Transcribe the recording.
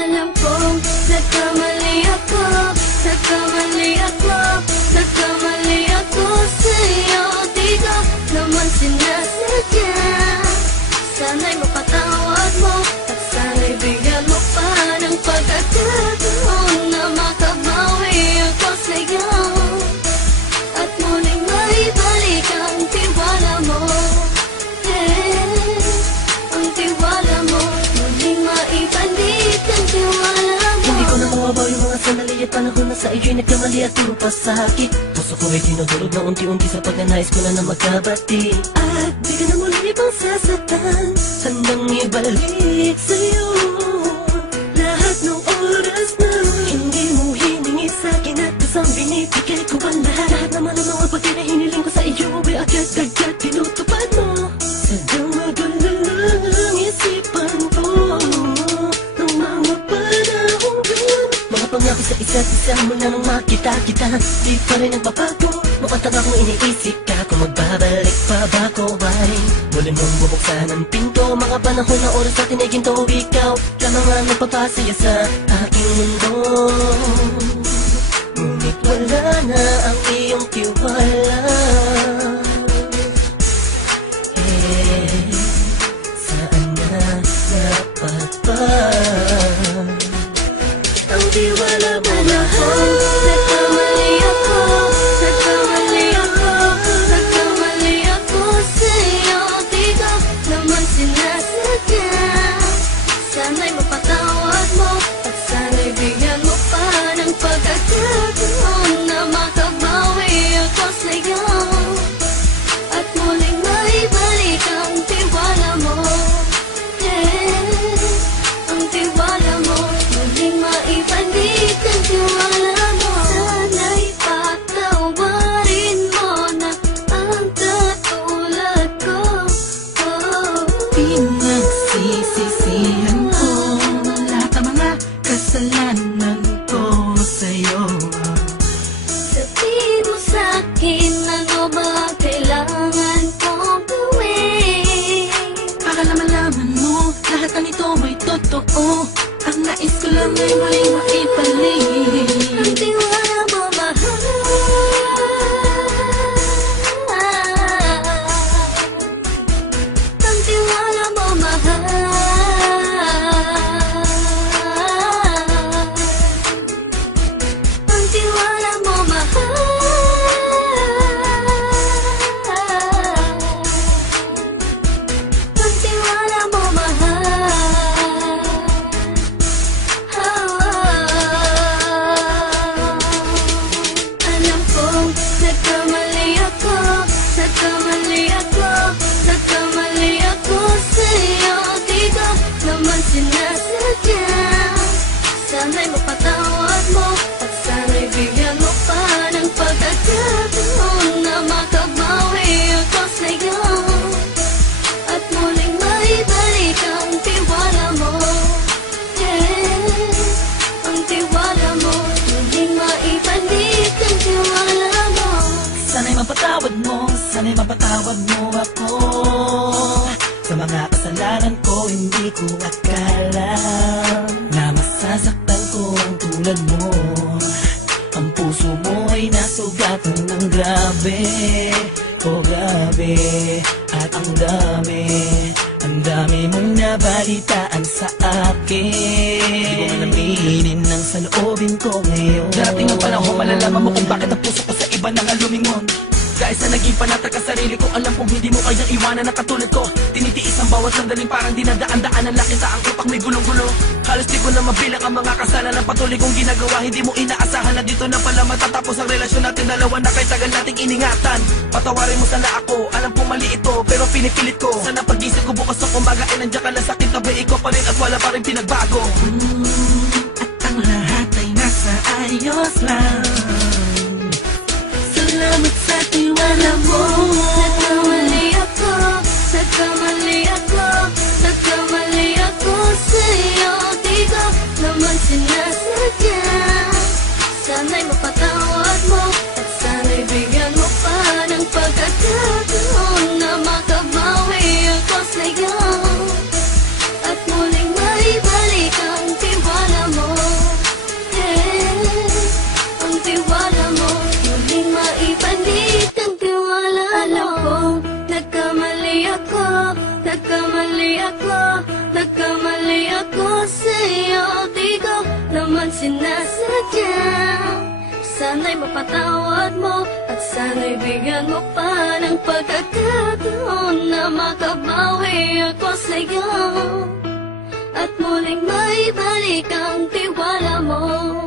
Alam kong nagkamali ako, nagkamali ako, nagkamali ako sa'yo. Di ko naman sinasadya. Sana'y mapatawad mo at sana'y bigyan mo pa ng pagkakataon na makabawi ako sa'yo at muling maibalik ang tiwala mo. Ang tiwala mo, muling maibalik ang tiwala mo. Hindi ko na mawabaw yung mga sandali at panahon na sa iyo'y nagkamali at puro pasakit. Puso ko ay dinudurog na unti-unti sa pagnanais ko na magkabati. At di ka na muli pang sasaktan, handang ibalik sa'yo lahat ng oras na hindi mo hiningi sa'kin at kusang binibigay ko ang lahat. Naman ang mga bagay na hiniling ko sa iyo ay agad-agad tinutupad mo. Sadyang magulo lang isipan ko ng mga panahon yun. Mga pangako sa isa't isa mula nung makita kita, di pa rin nagbabago. Mukhang akong iniisip ka kung magbabalik pa ba ko ay muli mong bubuksan ang pinto. Mga panahon na oras natin ay ginto, ikaw lamang ang nagpapasaya sa aking mundo. Ngunit wala na ang iyong tiwala. Saan na dapat ba ang tiwala mo mahal? Nagkamali ako, nagkamali ako, nagkamali ako sa'yo. Di ko naman sinasadya. Sana'y mapatawad mo at sana'y bigyan mo pa ng pagkakataon na makabawi ako sa'yo at muling maibalik ang tiwala mo. Ang tiwala mo, muling maibalik ang tiwala mo. Sana'y patawarin mo na ang katulad ko. Pinagsisisihan ko lahat ng mga kasalanan ko sa'yo. Sabihin mo sa'kin ano ba kailangan kong gawin Para malaman mo lahat ng ito ay totoo. Ang nais ko lang ay muling maibalik ang tiwala mo, mahal. Ang tiwala mo, mahal. Ang tiwala mo, mahal. Ang tiwala mo, mahal. Alam kong nagkamali ako, nagkamali ako, nagkamali ako sa'yo. Di ko naman sinasadya. Sana'y mapatawad mo at sana'y bigyan mo pa ng pagkakataon na makabawi ako sa'yo at muling maibalik ang tiwala mo. Ang tiwala mo, muling maibalik ang tiwala mo. Sana'y mapatawad mo, sana'y mapatawad mo ako sa mga kasalanan ko. Hindi ko akala na masasaktan ko ang tulad mo. Ang puso mo ay nasugatan ng grabe, oh grabe. At ang dami mong nabalitaan sa akin. Di ko man aminin ang saloobin ko ngayon. Darating ang panahon, malalaman mo kung bakit ang puso ko sa iba nang lumingon. Dahil sa naging panatag ka sarili ko, alam kong hindi mo kayang iwanan na katulad ko. Tinitiis ang bawat sandaling parang dinadaan-daan ang lakita ang utak may gulong-gulo. Halos di ko na mabilang ang mga kasalanan patuloy kong ginagawa. Hindi mo inaasahan na dito na pala matatapos ang relasyon natin dalawa na kahit tagal nating iningatan. Patawarin mo sana ako, alam kong mali ito pero pinipilit ko. Sana pag-isip ko bukas o kumbaga ay nandiyan ka lang sa akin, tabi ko pa rin at wala pa rin pinagbago. At ang lahat ay nasa ayos lang. Salamat sa tiwala mo. Nagkamali ako, nagkamali ako, nagkamali ako sa'yo. Di ko naman sinasadya. Sana'y mapatawad mo at sana'y bigyan mo pa ng pagkakataon na makabawi ako sa'yo at muling maibalik ang tiwala sa'yo, di ko naman sinasadya. Sana'y mapatawad mo at sana'y bigyan mo pa ng pagkakataon na makabawi ako sa'yo at muling maibalik ang tiwala mo.